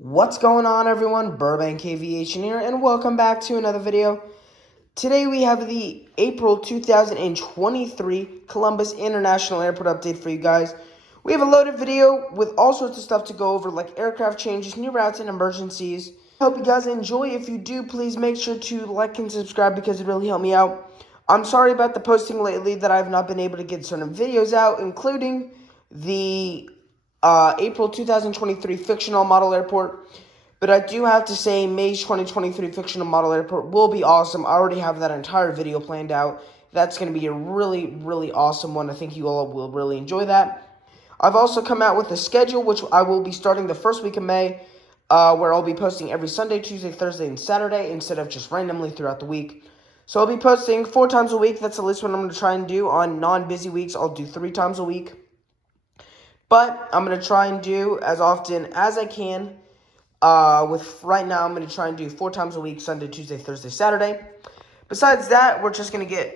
What's going on, everyone? Burbank Aviation here, and welcome back to another video. Today we have the April 2023 Columbus International Airport update for you guys. We have a loaded video with all sorts of stuff to go over, like aircraft changes, new routes, and emergencies. Hope you guys enjoy. If you do, please make sure to like and subscribe because it really helped me out. I'm sorry about the posting lately that I've not been able to get certain videos out, including the April 2023 fictional model airport. But I do have to say, May 2023 fictional model airport will be awesome. I already have that entire video planned out. That's going to be a really, really awesome one. I think you all will really enjoy that. I've also come out with a schedule, which I will be starting the first week of May, where I'll be posting every Sunday, Tuesday, Thursday, and Saturday, instead of just randomly throughout the week. So I'll be posting 4 times a week. That's at least what I'm going to try and do. On non-busy weeks, I'll do 3 times a week. But I'm going to try and do as often as I can. Right now, I'm going to try and do 4 times a week, Sunday, Tuesday, Thursday, Saturday. Besides that, we're just going to get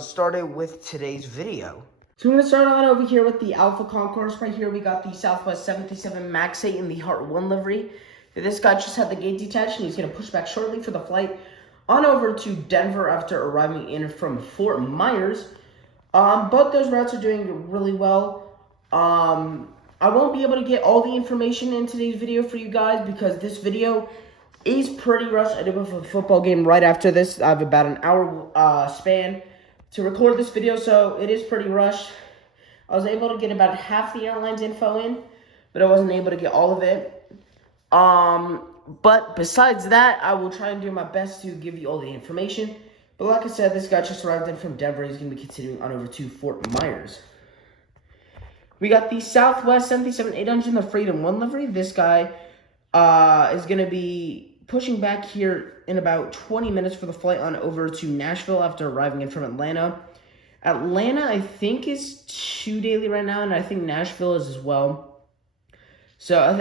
started with today's video. So I'm going to start on over here with the Alpha Concourse. Right here, we got the Southwest 737 MAX 8 in the Heart 1 livery. This guy just had the gate detached, and he's going to push back shortly for the flight on over to Denver after arriving in from Fort Myers. Both those routes are doing really well. I won't be able to get all the information in today's video for you guys because this video is pretty rushed. I do have a football game right after this. I have about an hour span to record this video, so it is pretty rushed. I was able to get about half the airline's info in, but I wasn't able to get all of it. But besides that, I will try and do my best to give you all the information. But like I said, this guy just arrived in from Denver. He's going to be continuing on over to Fort Myers. We got the Southwest 737-800 in the Freedom 1 livery. This guy is going to be pushing back here in about 20 minutes for the flight on over to Nashville after arriving in from Atlanta. Atlanta, I think, is 2 daily right now, and I think Nashville is as well. So, I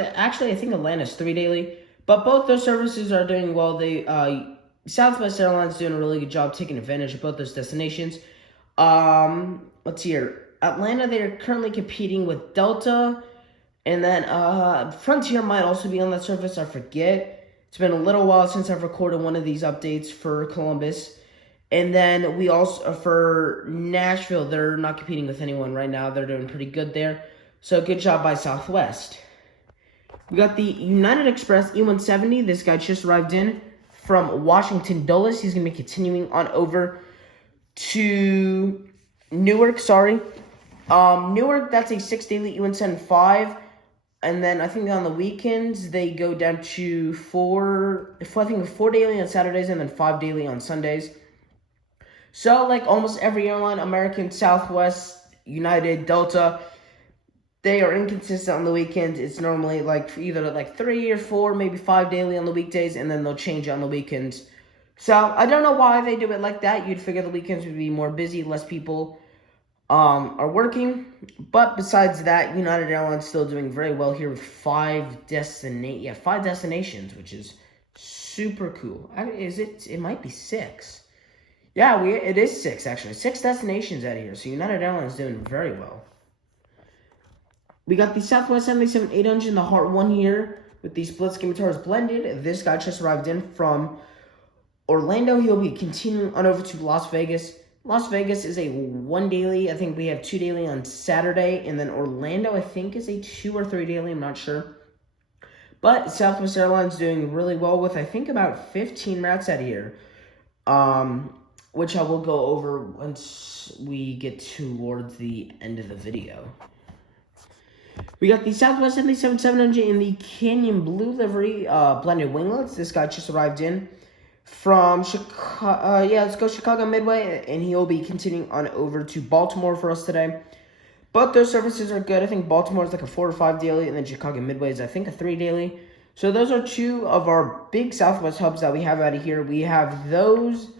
think Atlanta is 3 daily. But both those services are doing well. Southwest Airlines doing a really good job taking advantage of both those destinations. Let's see here. Atlanta, they're currently competing with Delta, and then Frontier might also be on that service. I forget. It's been a little while since I've recorded one of these updates for Columbus. And then we also, for Nashville, they're not competing with anyone right now. They're doing pretty good there. So good job by Southwest. We got the United Express E170. This guy just arrived in from Washington Dulles. He's going to be continuing on over to Newark, Newark, that's a 6 daily E175, and then I think on the weekends, they go down to 4 daily on Saturdays, and then 5 daily on Sundays. So, like almost every airline, American, Southwest, United, Delta, they are inconsistent on the weekends. It's normally either 3 or 4, maybe 5 daily on the weekdays, and then they'll change on the weekends. So, I don't know why they do it like that. You'd figure the weekends would be more busy, less people are working. But besides that, United Airlines still doing very well here with 5 destinations, which is super cool. It might be 6. Yeah, it is 6, actually. 6 destinations out of here. So United Airlines doing very well. We got the Southwest 737-800 in the Heart 1 here with the split scheme towers blended. This guy just arrived in from Orlando. He'll be continuing on over to Las Vegas. Las Vegas is a 1 daily. I think we have 2 daily on Saturday. And then Orlando, I think, is a 2 or 3 daily. I'm not sure. But Southwest Airlines doing really well with, I think, about 15 routes out of here. Which I will go over once we get towards the end of the video. We got the Southwest 737-700 in the Canyon Blue livery, blended winglets. This guy just arrived in from Chicago. Let's go Chicago Midway, and he'll be continuing on over to Baltimore for us today. Both those services are good. I think Baltimore is like a 4 or 5 daily, and then Chicago Midway is, I think, a 3 daily. So those are 2 of our big Southwest hubs that we have out of here. We have those.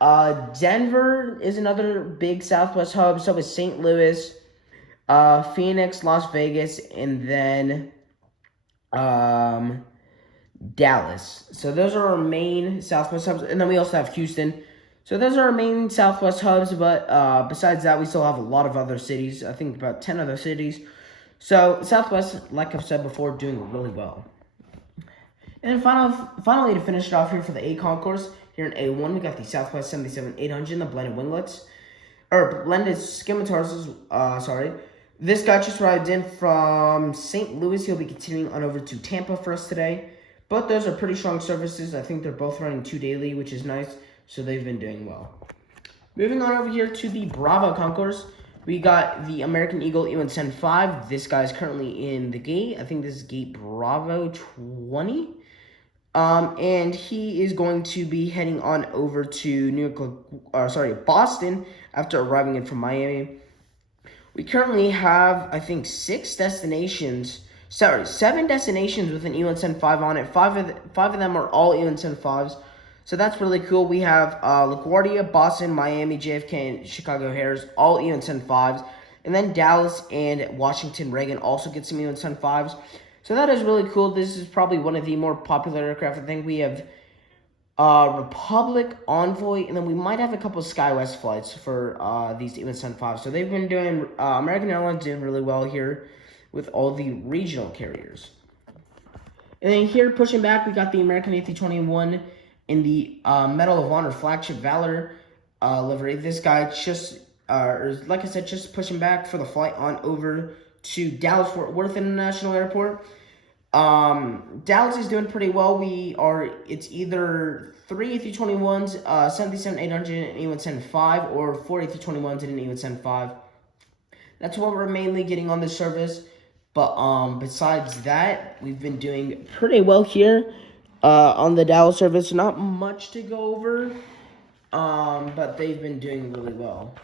Denver is another big Southwest hub. So is St. Louis, Phoenix, Las Vegas, and then Dallas. So those are our main Southwest hubs. And then we also have Houston. So those are our main Southwest hubs. But besides that, we still have a lot of other cities. I think about 10 other cities. So Southwest, like I've said before, doing really well. And then finally, to finish it off here for the A Concourse, here in A1, we got the Southwest 77-800 in the blended winglets, or blended scimitars, sorry. This guy just arrived in from St. Louis. He'll be continuing on over to Tampa for us today. Both those are pretty strong services. I think they're both running 2 daily, which is nice, so they've been doing well. Moving on over here to the Bravo Concourse, we got the American Eagle E175. This guy's currently in the gate. I think this is gate Bravo 20. And he is going to be heading on over to Boston after arriving in from Miami. We currently have, I think, 7 destinations with an E175 on it. Five of them are all E175s. So that's really cool. We have LaGuardia, Boston, Miami, JFK, and Chicago O'Hare's, all E175s. And then Dallas and Washington Reagan also get some E175s. So that is really cool. This is probably one of the more popular aircraft. I think we have Republic, Envoy, and then we might have a couple of SkyWest flights for these E175s. So they've been doing, American Airlines doing really well here with all the regional carriers. And then here, pushing back, we got the American A321 in the Medal of Honor Flagship Valor livery. This guy just, like I said, just pushing back for the flight on over to Dallas-Fort Worth International Airport. Dallas is doing pretty well. It's either 3 A321s, 77-800 and E175, or 4 A321s and an E175. That's what we're mainly getting on this service. But besides that, we've been doing pretty well here on the Dallas service. Not much to go over, but they've been doing really well.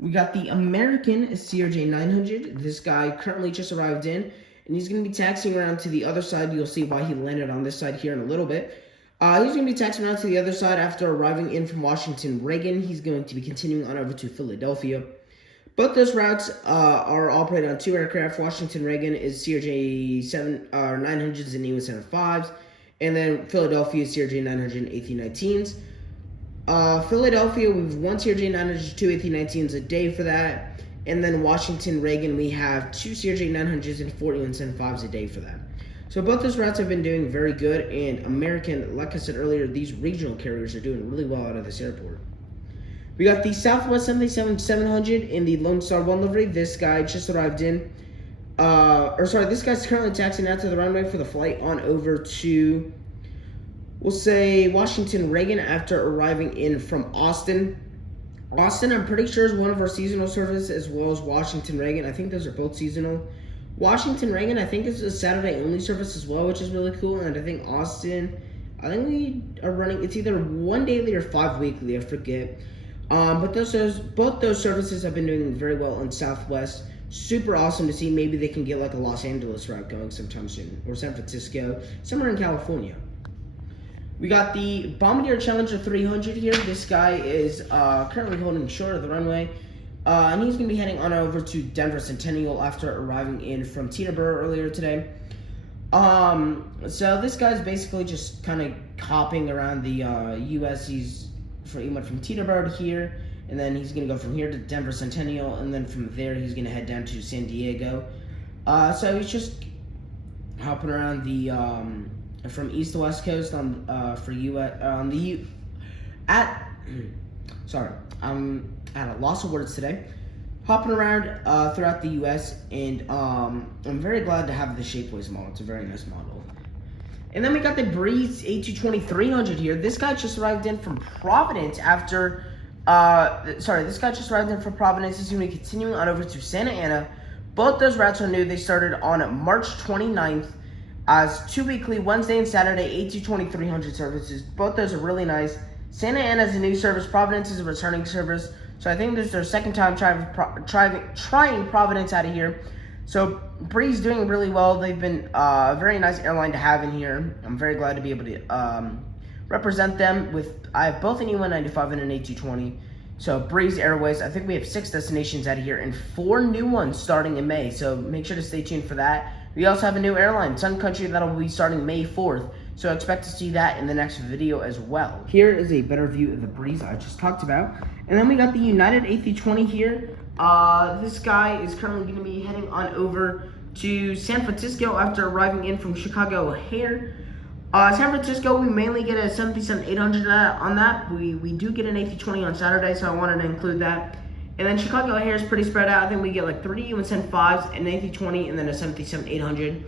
We got the American CRJ 900. This guy currently just arrived in, and he's going to be taxiing around to the other side. You'll see why he landed on this side here in a little bit. He's going to be taxiing around to the other side after arriving in from Washington Reagan. He's going to be continuing on over to Philadelphia. Both those routes are operated on 2 aircraft. Washington Reagan is CRJ 900s and E175s, and then Philadelphia is CRJ 900 and A319s. Philadelphia, we have 1 CRJ 900s, 2 A319s a day for that. And then Washington Reagan, we have 2 CRJ 900s and 4 E175s a day for that. So both those routes have been doing very good. And American, like I said earlier, these regional carriers are doing really well out of this airport. We got the Southwest 77-700 in the Lone Star 1 livery. This guy just arrived in. This guy's currently taxiing out to the runway for the flight on over to, we'll say, Washington Reagan after arriving in from Austin. Austin, I'm pretty sure, is one of our seasonal services, as well as Washington Reagan. I think those are both seasonal. Washington Reagan, I think, is a Saturday-only service as well, which is really cool. And I think Austin, I think we are running, it's either 1 daily or 5 weekly, I forget. But both those services have been doing very well in Southwest. Super awesome to see. Maybe they can get like a Los Angeles route going sometime soon, or San Francisco, somewhere in California. We got the Bombardier Challenger 300 here. This guy is currently holding short of the runway, and he's going to be heading on over to Denver Centennial after arriving in from Teterboro earlier today. So this guy's basically just kind of hopping around the U.S. He went from Teterboro to here, and then he's going to go from here to Denver Centennial, and then from there he's going to head down to San Diego. So he's just hopping around the from east to west coast on for U.S. on the I'm at a loss of words today. Hopping around throughout the U.S. and I'm very glad to have the Shapeways model. It's a very nice model. And then we got the Breeze A220-300 here. This guy just arrived in from Providence after, He's going to be continuing on over to Santa Ana. Both those routes are new. They started on March 29th as 2 weekly, Wednesday and Saturday, A220-300 services. Both those are really nice. Santa Ana is a new service. Providence is a returning service. So I think this is their second time trying Providence out of here. So Breeze doing really well. They've been a very nice airline to have in here. I'm very glad to be able to represent them I have both an E195 and an A220. So Breeze Airways, I think we have 6 destinations out of here and 4 new ones starting in May. So make sure to stay tuned for that. We also have a new airline, Sun Country, that'll be starting May 4th. So expect to see that in the next video as well. Here is a better view of the Breeze I just talked about. And then we got the United A320 here. This guy is currently going to be heading on over to San Francisco after arriving in from Chicago O'Hare. San Francisco, we mainly get a 737-800 on that. We do get an A320 on Saturday, so I wanted to include that. And then Chicago O'Hare is pretty spread out. I think we get like 3 UNCEN5s, an A320, and then a 737-800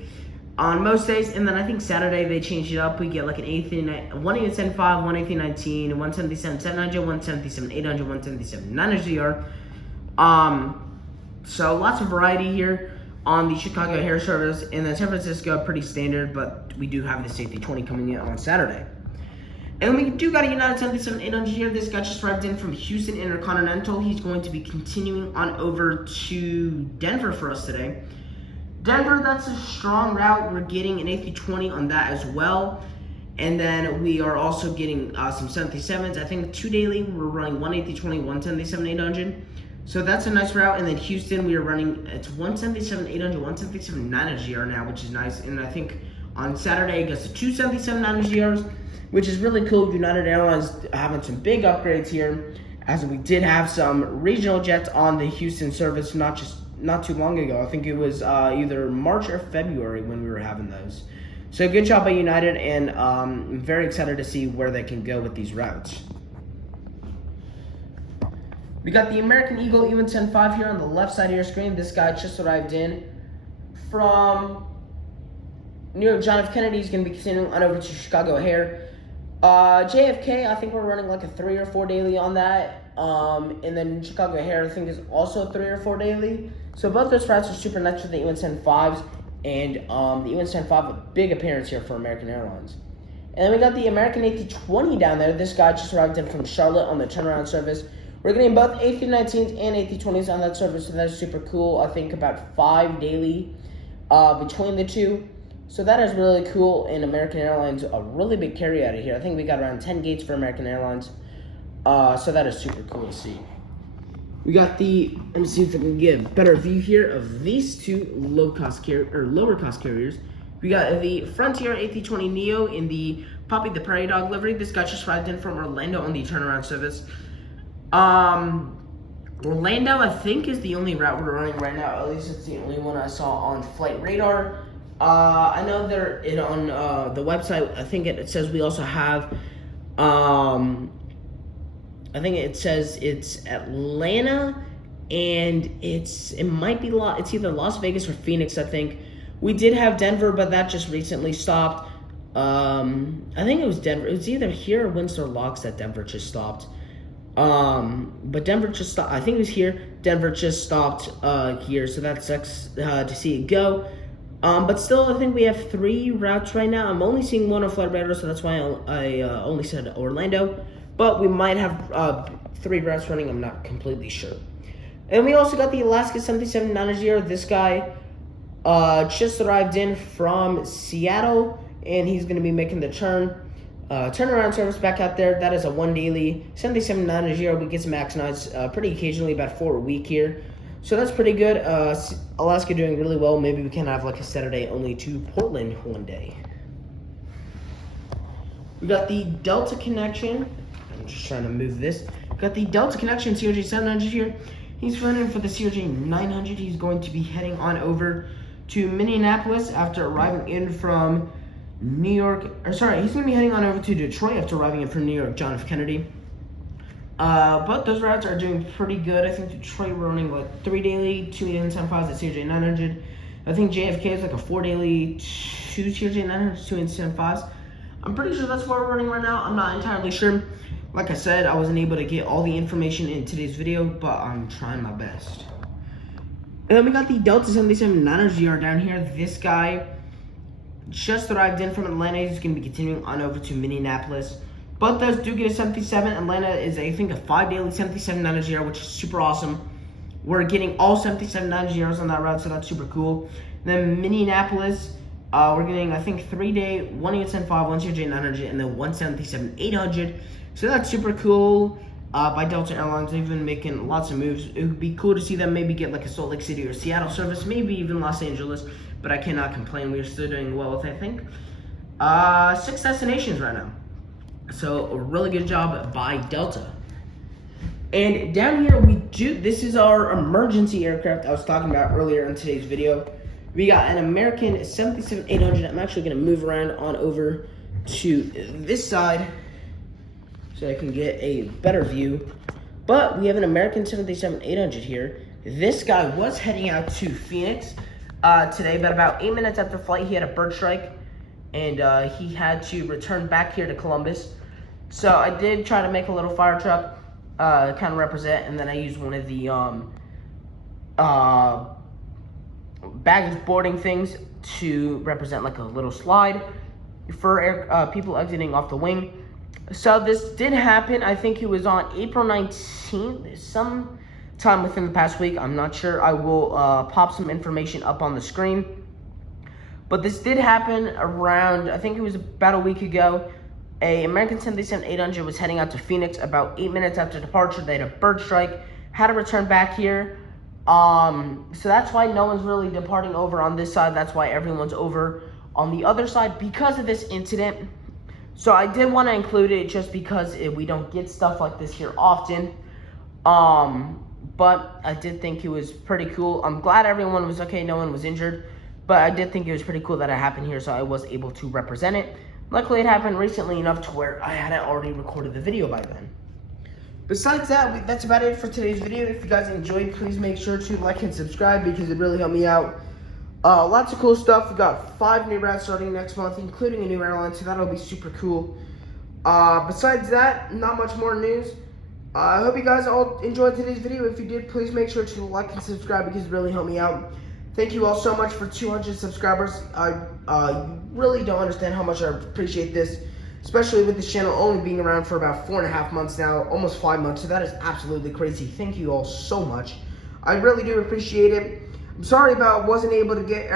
on most days. And then I think Saturday they changed it up. We get like one UNCEN5, one A319, one 737-700, one 737-800, one 737-900ER. So lots of variety here on the Chicago O'Hare service. And then San Francisco, pretty standard, but we do have this A320 coming in on Saturday. And then we do got a United 737-800 here. This guy just arrived in from Houston Intercontinental. He's going to be continuing on over to Denver for us today. Denver, that's a strong route. We're getting an A320 on that as well. And then we are also getting some 737s. I think 2 daily, we're running one A320, one 737-800. So that's a nice route. And then Houston, we are running, it's 177-800, 177-900ER now, which is nice. And I think on Saturday, it goes to 2 737-900ERs, which is really cool. United Airlines having some big upgrades here, as we did have some regional jets on the Houston service not too long ago. I think it was either March or February when we were having those. So good job by United, and I'm very excited to see where they can go with these routes. We got the American Eagle UNCEN5 here on the left side of your screen. This guy just arrived in from New York John F. Kennedy. Is going to be continuing on over to Chicago O'Hare. JFK, I think we're running like a 3 or 4 daily on that. And then Chicago O'Hare, I think, is also 3 or 4 daily. So both those routes are super nice for the UNCEN5s. And the UNCEN5, a big appearance here for American Airlines. And then we got the American A320 down there. This guy just arrived in from Charlotte on the turnaround service. We're getting both A319s and A320s on that service, so that's super cool. I think about 5 daily between the two. So that is really cool, and American Airlines, a really big carry out of here. I think we got around 10 gates for American Airlines. So that is super cool to see. We got the, let me see if I can get a better view here of these two lower cost carriers. We got the Frontier A320neo in the Poppy the Prairie Dog livery. This guy just arrived in from Orlando on the turnaround service. Orlando, I think, is the only route we're running right now. At least it's the only one I saw on Flight Radar. I know they're on the website. I think it says we also have, I think it says it's Atlanta, and it might be it's either Las Vegas or Phoenix. I think we did have Denver, but that just recently stopped. I think it was Denver. It was either here or Windsor Locks that Denver just stopped. But Denver just stopped. I think it was here. Denver just stopped here, so that sucks to see it go. But still, I think we have 3 routes right now. I'm only seeing 1 on Flight Radar, so that's why I only said Orlando. But we might have 3 routes running. I'm not completely sure. And we also got the Alaska 737-900. This guy just arrived in from Seattle, and he's going to be making the turnaround service back out there. That is a 1 daily 737-900. We get some max nights pretty occasionally, about 4 a week here. So that's pretty good. Alaska doing really well. Maybe we can have like a Saturday only to Portland one day. We got the Delta connection. I'm just trying to move this. We got the Delta connection CRJ 700 here. He's running for the CRJ 900. He's going to be heading on over to Minneapolis after arriving in from New York. He's going to be heading on over to Detroit after arriving in from New York John F. Kennedy. But those routes are doing pretty good. I think Detroit we're running like 3 daily, 2 UNCEN5s at CRJ 900. I think JFK is like a 4 daily, 2 CRJ 900s, 2 UNCEN5s. I'm pretty sure that's what we're running right now. I'm not entirely sure. Like I said, I wasn't able to get all the information in today's video, but I'm trying my best. And then we got the Delta 737-900ER down here. This guy just arrived in from Atlanta. He's going to be continuing on over to Minneapolis. But those do get a 737. Atlanta is, I think, a 5 daily 737-900ER, which is super awesome. We're getting all 737-900ERs on that route, so that's super cool. And then Minneapolis, we're getting, I think, 3 day, 1 UNCEN5, 1 CRJ 900, and then 1 737-800. So that's super cool by Delta Airlines. They've been making lots of moves. It would be cool to see them maybe get like a Salt Lake City or Seattle service, maybe even Los Angeles, but I cannot complain. We're still doing well with, I think, 6 destinations right now. So a really good job by Delta. And down here this is our emergency aircraft I was talking about earlier in today's video. We got an American 737-800. I'm actually going to move around on over to this side so I can get a better view. But we have an American 737-800 here. This guy was heading out to Phoenix today, but about 8 minutes after flight, he had a bird strike, and he had to return back here to Columbus. So I did try to make a little fire truck, kind of represent, and then I used one of the baggage boarding things to represent like a little slide for people exiting off the wing. So this did happen. I think it was on April 19th, sometime within the past week. I'm not sure. I will pop some information up on the screen. But this did happen around, I think it was about a week ago. A American 737-800 was heading out to Phoenix. About 8 minutes after departure, they had a bird strike, had to return back here. So that's why no one's really departing over on this side. That's why everyone's over on the other side because of this incident. So I did want to include it just because we don't get stuff like this here often. But I did think it was pretty cool. I'm glad everyone was okay, no one was injured. But I did think it was pretty cool that it happened here, so I was able to represent it. Luckily, it happened recently enough to where I hadn't already recorded the video by then. Besides that, that's about it for today's video. If you guys enjoyed, please make sure to like and subscribe because it really helped me out. Lots of cool stuff. We got 5 new routes starting next month, including a new airline, so that'll be super cool. Besides that, not much more news. I hope you guys all enjoyed today's video. If you did, please make sure to like and subscribe because it really helped me out. Thank you all so much for 200 subscribers. I really don't understand how much I appreciate this, especially with this channel only being around for about 4.5 months now, almost 5 months, so that is absolutely crazy. Thank you all so much. I really do appreciate it. I'm sorry about wasn't able to get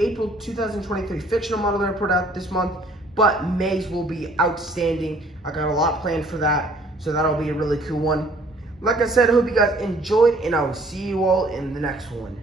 April 2023 fictional model airport out this month, but May's will be outstanding. I got a lot planned for that, so that'll be a really cool one. Like I said, I hope you guys enjoyed, and I will see you all in the next one.